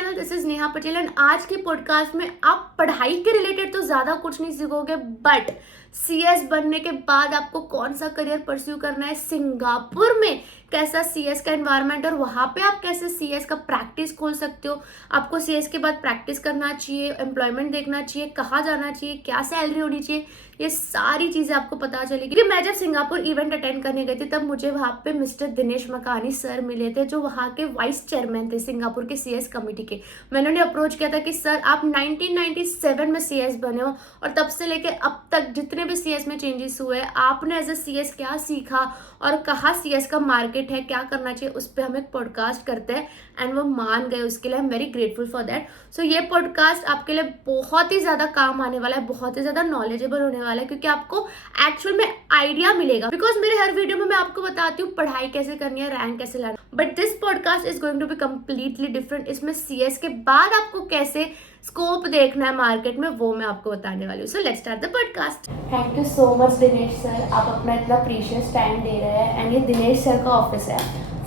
Channel, this is Neha Patel and आज के podcast में आप पढ़ाई के रिलेटेड तो ज़्यादा कुछ नहीं सीखोगे, बट सीएस बनने के बाद आपको कौन सा करियर परस्यू करना है, सिंगापुर में कैसा सीएस का एनवायरनमेंट और वहाँ पे आप कैसे सीएस का प्रैक्टिस खोल सकते हो, आपको सीएस के बाद प्रैक्टिस करना चाहिए, एम्प्लॉयमेंट देखना चाहिए, कहाँ जाना चाहिए, क्या सैलरी होनी चाहिए, ये सारी चीज़ें आपको पता चलेगी। क्योंकि मैं जब सिंगापुर इवेंट अटेंड करने गई थी तब मुझे वहाँ पे मिस्टर दिनेश मकानी सर मिले थे, जो वहाँ के वाइस चेयरमैन थे सिंगापुर के सीएस कमेटी के। मैंने उन्हें अप्रोच किया था कि सर आप 1997 में सीएस बने हो और तब से लेके अब तक जितने भी सीएस में चेंजेस हुए, आपने एज ए सीएस क्या सीखा और कहाँ सीएस का मार्केट है, क्या करना चाहिए, उस पर हम एक पॉडकास्ट करते हैं। एंड वो मान गए, उसके लिए I am very grateful for that. So ये पॉडकास्ट आपके लिए बहुत ही ज़्यादा काम आने वाला है, बहुत ही ज़्यादा नॉलेजेबल होने वाला है, क्योंकि आपको एक्चुअल में आइडिया मिलेगा। बिकॉज मेरे हर वीडियो में मैं आपको बताती हूँ पढ़ाई कैसे करनी है, रैंक कैसे लाना, but this podcast is going to be completely different. इसमें सीएस के बाद आपको कैसे स्कोप देखना है मार्केट में, वो मैं आपको बताने वाली हूँ। So let's start the podcast. Thank you so much Dinesh sir, आप अपना इतना प्रीशियस टाइम दे रहे हैं। एंड ये दिनेश सर का ऑफिस है,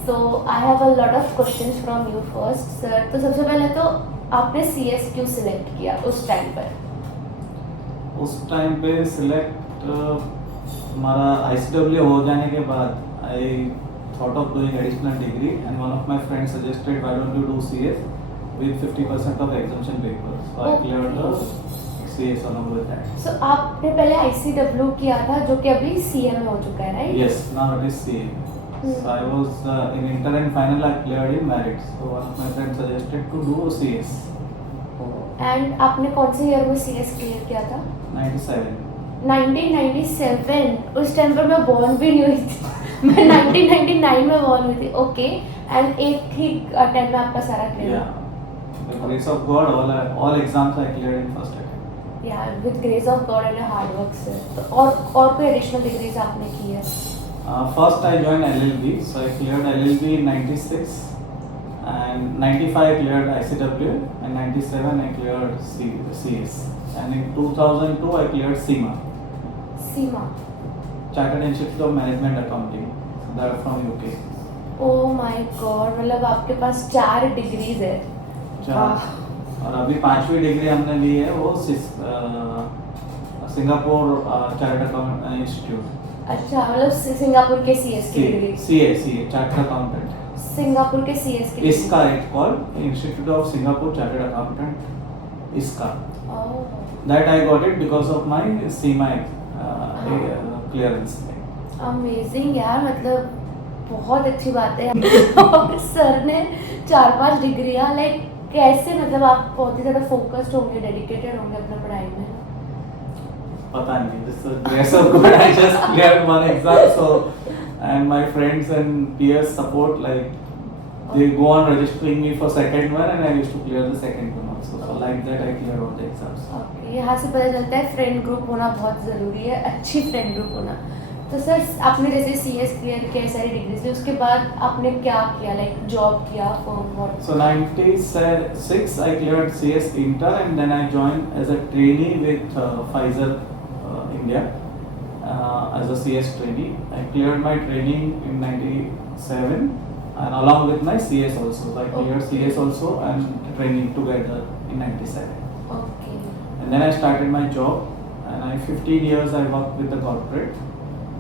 so I have a lot of questions from you first sir. तो सबसे पहले तो आपने सीएस क्यों सिलेक्ट किया उस टाइम पर? उस टाइम पे सिलेक्ट हमारा ICW हो जाने के बाद I thought of doing additional degree and one of my friends suggested why don't you do CS with 50% of exemption papers. So I cleared the CS along with that. So आपने पहले ICW किया था, जो कि अभी CA में हो चुका है, right? Yes, now it is CA. So I was in inter and final I cleared in merit. So one of my friends suggested to do CS. And आपने कौन से ईयर में CS क्लियर किया था? 97. 1997, उस टाइम पर मैं born भी नहीं हुई थी। मैं 1999 में बॉर्न हुई थी। ओके, एंड एक ही टाइम में आपका सारा clear? Yeah. With the grace of God, all exams I cleared in first attempt. Yeah, with grace of God and hard work sir. तो और कोई एडिशनल डिग्रीज आपने की है? First I joined LLB, so I cleared LLB in 96 and 95 I cleared ICW and 97 I cleared CS and in 2002 I cleared CIMA. CIMA? Chartered Institute of Management Accounting. So that is from UK. Oh my God, मतलब आपके पास 4 degrees है। और अभी 5वीं degree हमने ली है वो Singapore chartered accountant institute. अच्छा, मतलब सिंगापुर के सीएस की degree? CA chartered accountant Singapore के सीएस की इसका it called Institute of Singapore chartered accountant इसका। That I got it because of my सीमा क्लियरेंस। अमेजिंग यार, मतलब बहुत अच्छी बात है। और सर ने 4-5 डिग्रियां, लाइक कैसे, मतलब आप बहुत ही ज़्यादा फोकस्ड होंगे, डेडिकेटेड होंगे अपने पढ़ाई में? पता नहीं, this is grace of God. I just cleared one exam, so and my friends and peers support, like they go on registering me for second one and I used to clear the second one also. So like that I cleared all the exams. Okay, यहाँ से पता चलता है friend group होना बहुत ज़रूरी है, अच्छी फ्रेंड ग्रुप होना। तो सर आपने जैसे सीएस क्लियर किया, सारी डिग्रीज ली, उसके बाद आपने क्या किया, लाइक जॉब किया for? So 96 I cleared CS inter and then I joined as a trainee with Pfizer India as a CS trainee. I cleared my training in 97 and along with my CS also. So I cleared CS also and training together in 97. Okay. And then I started my job and 15 years I worked with the corporate.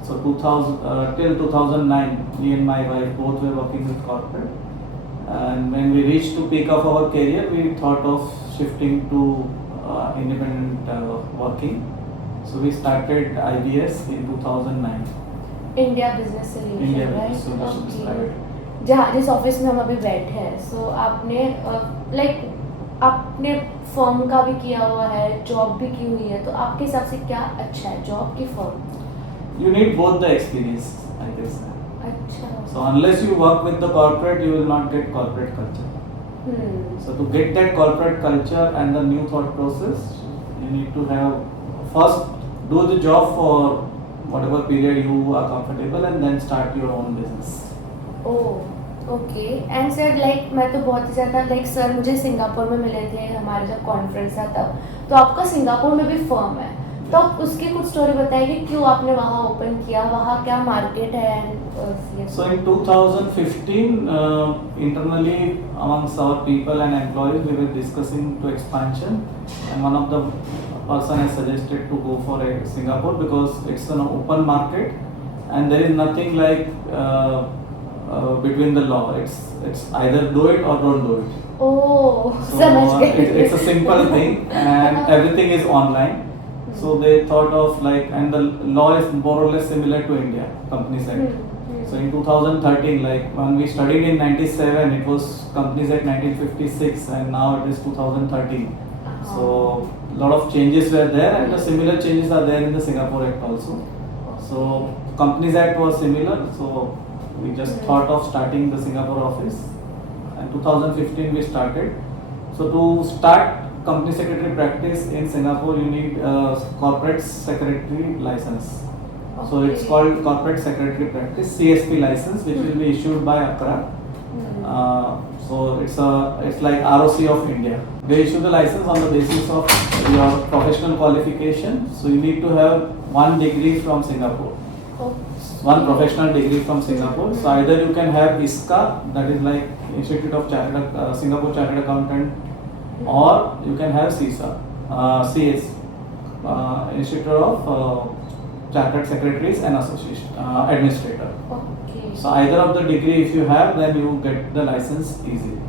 So 2000 till 2009, me and my wife both were working with corporate. And when we reached to peak of our career, we thought of shifting to independent working. So we started IBS in 2009. India business solution, right? जहाँ जिस office में हम अभी बैठे हैं, सो आपने like आपने firm का भी किया हुआ है, जॉब भी की हुई है, तो आपके हिसाब से क्या अच्छा है, जॉब की firm? You need both the experience, I guess. अच्छा. So unless you work with the corporate, you will not get corporate culture. So to get that corporate culture and the new thought process, you need to have first do the job for whatever period you are comfortable and then start your own business. Oh, okay. And sir, like मैं तो बहुत ही ज़्यादा like sir मुझे Singapore में मिले थे, हमारे जब कॉन्फ्रेंस था तब, तो आपका सिंगापुर में भी फर्म है, तो आप उसकी कुछ स्टोरी बताइए कि क्यों आपने वहाँ ओपन किया, वहाँ क्या मार्केट है and So in 2015, internally amongst our people and employees, we were discussing to expansion, and one of the person has suggested to go for a Singapore because it's an open market, and there is nothing like between the law. It's either do it or don't do it. Oh So समझ गए। it's a simple thing, and everything is online. So they thought of like, and the law is more or less similar to India Companies Act. So in 2013, like when we studied in 97, it was Companies Act 1956, and now it is 2013. So a lot of changes were there, and the similar changes are there in the Singapore Act also. So Companies Act was similar, so we just thought of starting the Singapore office, and 2015 we started. So to start company secretary practice in Singapore, you need a corporate secretary license. So it's Okay. called corporate secretary practice CSP license, which will be issued by ACRA. So it's like ROC of India. They issue the license on the basis of your professional qualification. So you need to have one degree from Singapore, one professional degree from Singapore. So either you can have ISCA, that is like Institute of Singapore Chartered Accountant, or you can have CISA, CS, Institute of Chartered Secretaries and Association Administrator. Okay So either of the degree if you have, then you get the license easily.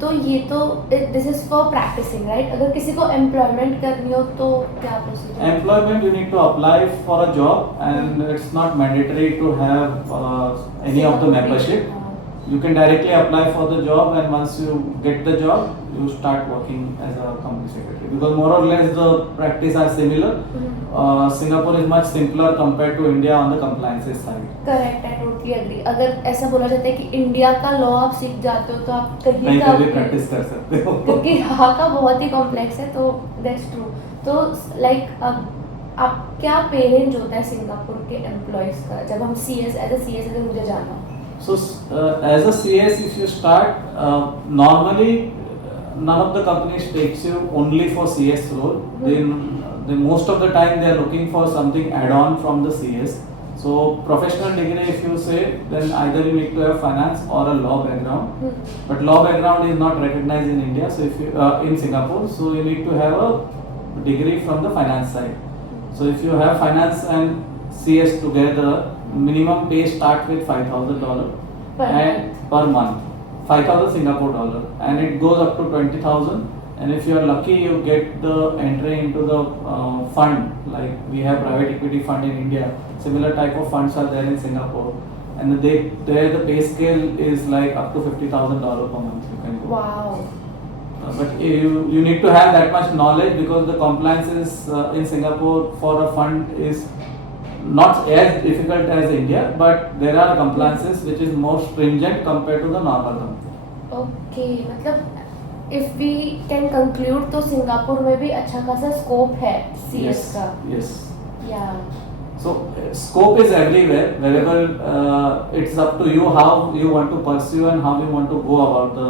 तो ये तो this is for practicing right. अगर किसी को employment करनी हो तो क्या procedure? Employment, you need to apply for a job, and it's not mandatory to have any of the membership. You can directly apply for the job, and once you get the job, you start working as a company secretary. Because more or less the practice are similar. Singapore is much simpler compared to India on the compliances side. Correct, I totally agree. अगर ऐसा बोला जाता है कि India का law आप सीख जाते हो तो आप कहीं नहीं का भी प्रैक्टिस कर सकते हो। क्योंकि यहाँ का बहुत ही कॉम्प्लेक्स है, तो दैट्स ट्रू। तो लाइक अब आप क्या पेरेंट होता है सिंगापुर के एम्प्लॉयज़ का, जब हम CS एज अ CS अगर मुझे जाना हो? So as a CS, if you start, normally none of the companies takes you only for CS role. They most of the time they are looking for something add-on from the CS. So professional degree, if you say, then either you need to have finance or a law background. But law background is not recognized in India. So if you in Singapore, so you need to have a degree from the finance side. So if you have finance and CS together, minimum pay start with $5,000 per month, 5,000 Singapore dollar, and it goes up to 20,000. And if you are lucky, you get the entry into the fund. Like we have private equity fund in India. Similar type of funds are there in Singapore, and there the pay scale is like up to $50,000 per month. You can go. Wow. But you need to have that much knowledge, because the compliances in Singapore for a fund is not as difficult as India, but there are compliances which is more stringent compared to the normal company. Okay, मतलब if we can conclude तो Singapore में भी अच्छा खासा scope है CS का। Yes. या So scope is everywhere. Wherever it's up to you how you want to pursue and how you want to go about the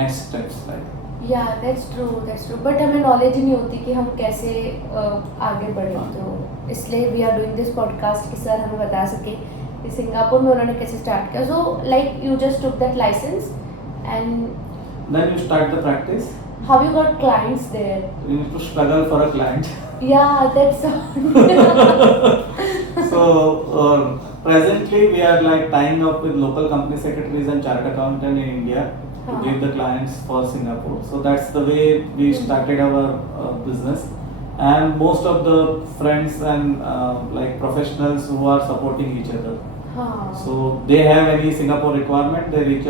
next steps. Like. Yeah that's true. But हमें knowledge ही नहीं होती कि हम कैसे आगे बढ़े, तो इसलिए we are doing this podcast कि सर हमें बता सके कि सिंगापुर में उन्होंने कैसे स्टार्ट किया। So like you just took that license and Then you start the practice. How you got clients there? You need to struggle for a client. Yeah that's So presently we are like tying up with local company secretaries and chartered accountant in India to give the clients for Singapore. So that's the way we started our business, and most of the friends and like professionals who are supporting each other. हाँ So they have any Singapore requirement, they reach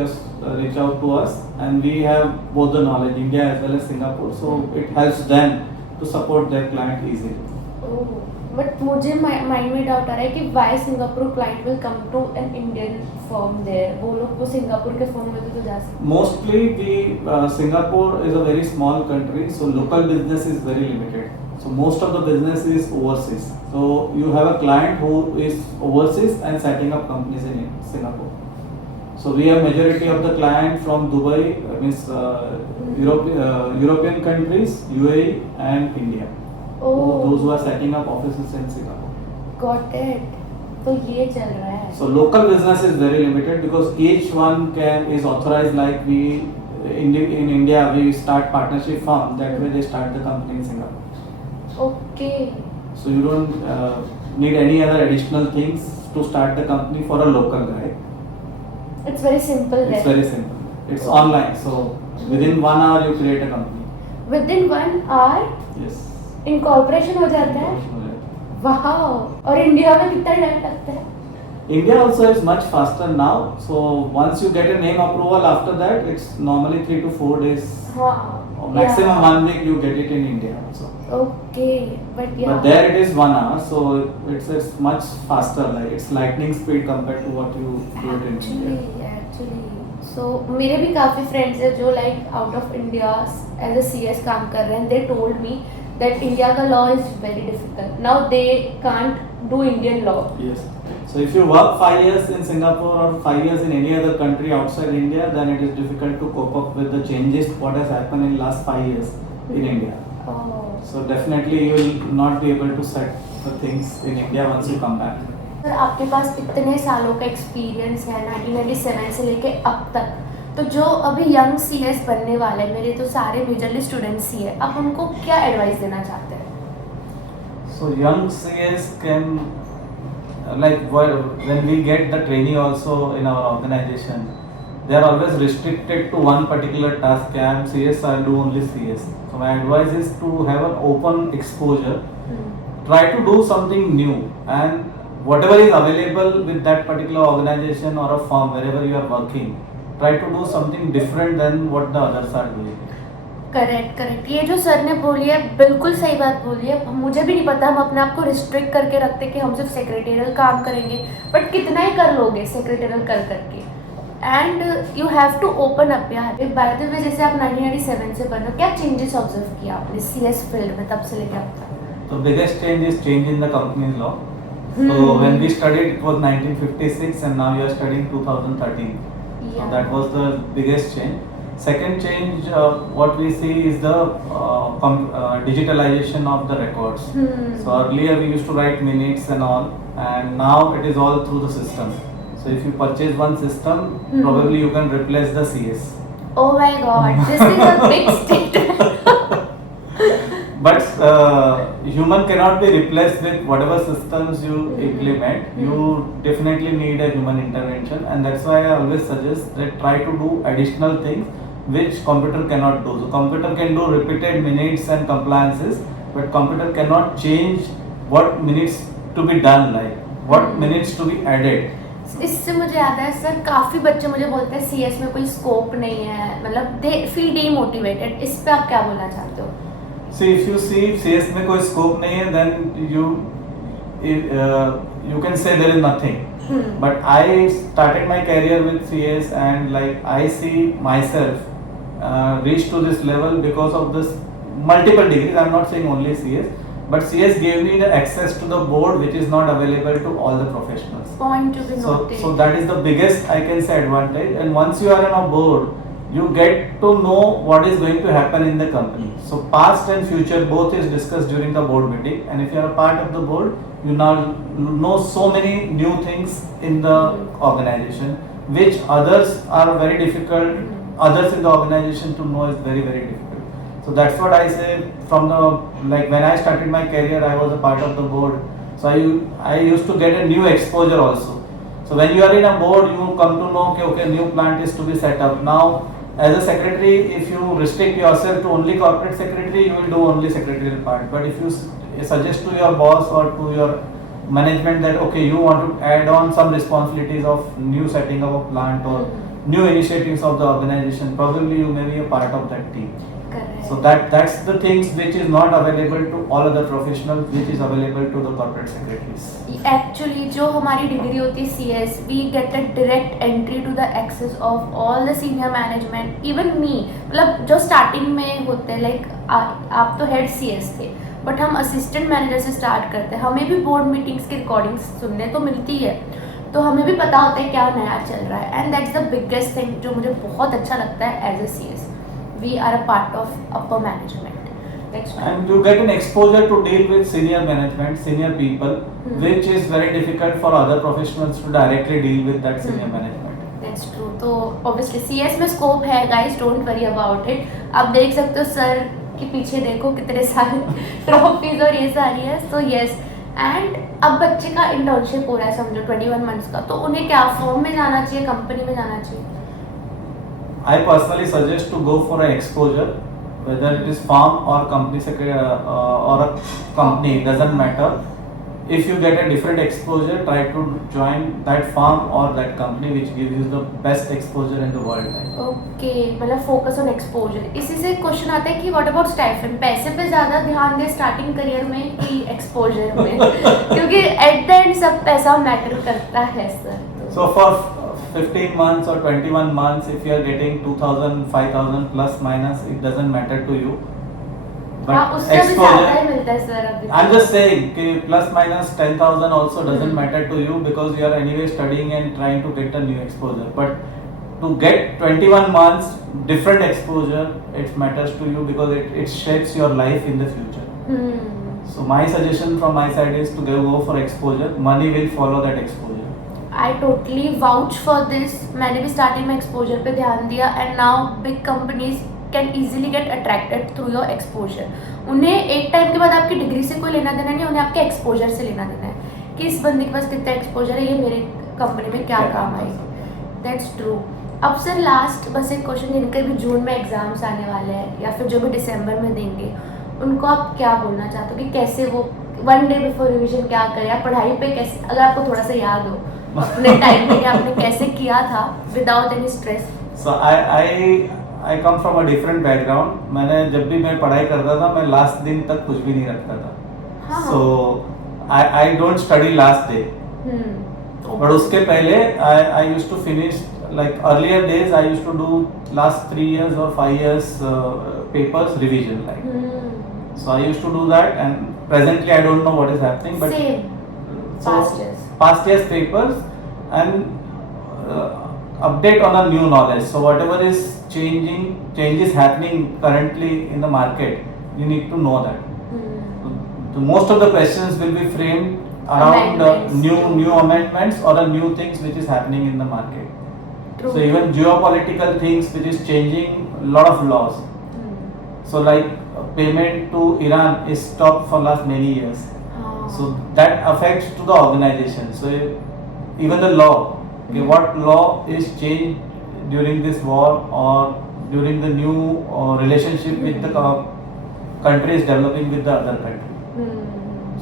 out to us, and we have both the knowledge, India as well as Singapore. So it helps them to support their client easily. But मुझे mind में doubt आ रहा है कि why Singapore client will come to an Indian firm there, वो लोग तो Singapore के फर्म में भी तो जा सकते। Mostly Singapore is a very small country, so local business is very limited. So most of the business is overseas. So you have a client who is overseas and setting up companies in Singapore. So we have majority of the client from Dubai, means European countries, UAE and India. those who are setting up offices in Singapore. Got it. तो ये चल रहा है. So local business is very limited because each one is authorized, like we in India we start partnership firm, that way they start the company in Singapore. Okay. So you don't need any other additional things to start the company for a local guy. It's very simple. It's very simple. It's online, so within 1 hour you create a company. Within 1 hour Yes. Incorporation हो जाता है. वाह. और India में कितना time लगता है? India also is much faster now. So once you get a name approval, after that it's normally 3 to 4 days. हाँ. Or maximum 1 week you get it in India also. Okay, but yeah. But there it is 1 hour, so it's much faster. Like it's lightning speed compared to what you do it in India. Actually, so मेरे भी काफ़ी friends हैं जो like out of India as a CS काम कर रहे हैं. They told me that India का law is very difficult. Now they can't do Indian law. Yes. So if you work 5 years in Singapore or 5 years in any other country outside India, then it is difficult to cope up with the changes what has happened in last 5 years in India. So definitely you will not be able to set the things in India once you come back. Sir आपके पास इतने सालों का experience है 1997 से लेके अब तक, तो जो अभी यंग CS बनने वाले हैं, मेरे तो सारे मेजरली स्टूडेंट्स ही है, आप उनको क्या एडवाइस देना चाहते हैं? So young CS can when we get the trainee also in our organization, they are always restricted to one particular task. I am CS, I will do only CS. So my advice is to have an open exposure. Try to do something new, and whatever is available with that particular organization or a firm wherever you are working, try to do something different than what the others are doing. Correct. ये जो sir ने बोली है बिल्कुल सही बात बोली है. मुझे भी नहीं पता, हम अपने आप को रिस्ट्रिक्ट करके रखते कि हम सिर्फ सेक्रेटेरियल काम करेंगे, बट कितना ही कर लोगे सेक्रेटेरियल कर करके. And you have to open up यार. बाय द वे, जैसे आप 1997 से बन रहे हो, क्या चेंजेस ऑब्जर्व किया आपने CS फील्ड में तब से लेकर अब तक? The biggest change is change in the company's law. So when we studied, it was 1956, and now you are studying 2013. So that was the biggest change. Second change, what we see is the digitalization of the records. So earlier we used to write minutes and all, and now it is all through the system. So if you purchase one system, probably you can replace the CS. Oh my God, this is a big statement. But human cannot be replaced with whatever systems you implement. You definitely need a human intervention, and that's why I always suggest that try to do additional things which computer cannot do. So computer can do repeated minutes and compliances, but computer cannot change what minutes to be done, like what minutes to be added. इससे मुझे याद है sir, काफ़ी बच्चे मुझे बोलते हैं CS में कोई स्कोप नहीं है, मतलब दे फील डीमोटिवेटेड. इस पे आप क्या बोलना चाहते हो? See, if you see CS में कोई स्कोप नहीं है, then you can say there is nothing. But I started my career with CS, and like I see myself reach to this level because of this multiple degrees. I'm not saying only CS, but CS gave me the access to the board which is not available to all the professionals. Point to be noted. So that is the biggest, I can say, advantage. And once you are on a board, you get to know what is going to happen in the company. So past and future both is discussed during the board meeting, and if you are a part of the board, you now know so many new things in the organization which others are very difficult, others in the organization to know is very, very difficult. So that's what I say. From the, like when I started my career, I was a part of the board, so I used to get a new exposure also. So when you are in a board, you come to know okay, new plant is to be set up. Now as a secretary, if you restrict yourself to only corporate secretary, you will do only secretarial part. But if you suggest to your boss or to your management that okay, you want to add on some responsibilities of new setting up a plant or new initiatives of the organization, probably you may be a part of that team. Correct. So that's the things which is not available to all other professionals, which is available to the corporate secretaries. Actually, जो हमारी degree होती है CS, we get a direct entry to the access of all the senior management, even me. मतलब जो starting में होते हैं, like आप तो हेड CS थे, बट हम असिस्टेंट मैनेजर से स्टार्ट करते हैं. हमें भी बोर्ड मीटिंग्स की रिकॉर्डिंग्स सुनने तो मिलती है, तो हमें भी पता होता है क्या नया चल रहा है. And that's the biggest thing जो मुझे बहुत अच्छा लगता है as a CS. We are a part of upper management. That's true. and you get an exposure to deal with senior management, senior people, which is very difficult for other professionals to directly deal with that senior management. That's true. तो obviously CS में scope है guys, don't worry about it. आप देख सकते हो sir के पीछे देखो कितने सारे ट्रॉफीज और ये सारी है. So yes. एंड अब बच्चे का इंटर्नशिप हो रहा है समझो 21 मंथ्स का, तो उन्हें क्या फर्म में जाना चाहिए, कंपनी में जाना चाहिए? I personally suggest to go for an exposure, whether it is firm or company or a company, it doesn't matter. If you get a different exposure, try to join that firm or that company which gives you the best exposure in the world. Okay, मतलब focus on exposure. इसी से question आता है कि what about stipend, पैसे पे ज़्यादा ध्यान दें स्टार्टिंग करियर में कि एक्सपोजर में? क्योंकि एट द एंड सब पैसा मैटर करता है sir. So for 15 months or 21 months, if you are getting 2,000, 5,000 plus minus, it doesn't matter to you. हाँ, उससे भी ज़्यादा ही मिलता है सर अभी. I'm just saying कि plus minus 10,000 also doesn't matter to you because you are anyway studying and trying to get a new exposure. But to get 21 months different exposure, it matters to you because it shapes your life in the future. So my suggestion from my side is to go for exposure. Money will follow that exposure. I totally vouch for this. मैंने भी starting में exposure पे ध्यान दिया and now big companies can easily get attracted through your exposure. उन्हें एक time के बाद आपकी डिग्री से कोई लेना देना नहीं, उन्हें आपके एक्सपोजर से लेना देना है कि इस बंदे के पास कितना एक्सपोजर है, ये मेरे कंपनी में क्या काम आएगी. That's true. अब सर लास्ट बस एक क्वेश्चन, जिनके भी जून में एग्जाम्स आने वाले हैं या फिर जो भी दिसंबर में देंगे, उनको आप क्या बोलना चाहते हो कि कैसे वो वन डे बिफोर रिविजन क्या करें, या पढ़ाई पे कैसे, अगर आपको थोड़ा सा याद हो अपने टाइम में आपने कैसे किया था without any stress? So I come from a different background. मैंने जब भी मैं पढ़ाई करता था, मैं लास्ट दिन तक कुछ भी नहीं रखता था. हाँ. So I don't study last day. But उसके पहले I used to finish, like earlier days I used to do last 3 years or 5 years papers revision like. So I used to do that, and presently I don't know what is happening, but Same. so Past years papers and update on a new knowledge. So whatever is changes happening currently in the market, you need to know that. So most of the questions will be framed around new amendments or new things which is happening in the market. True. So even geopolitical things which is changing a lot of laws. So like payment to Iran is stopped for last many years. So that affects to the organization. So even the law, okay, what law is changed during this war or during the new relationship with the country is developing with the other country.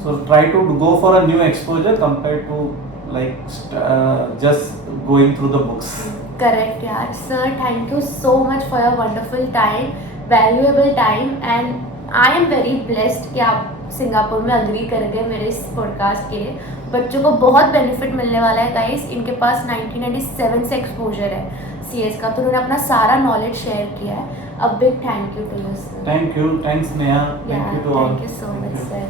So try to go for a new exposure compared to like just going through the books. Correct यार. Sir, thank you so much for your wonderful time, valuable time, and I am very blessed कि आप Singapore में agree कर गए मेरे इस podcast के लिए. बच्चों को बहुत बेनिफिट मिलने वाला है गाइस. इनके पास 1997 से एक्सपोजर है CS का, तो उन्होंने अपना सारा नॉलेज शेयर किया है. अब big thank you to you sir. Thank you, thanks Neha, thank you to all. Thank you so much sir.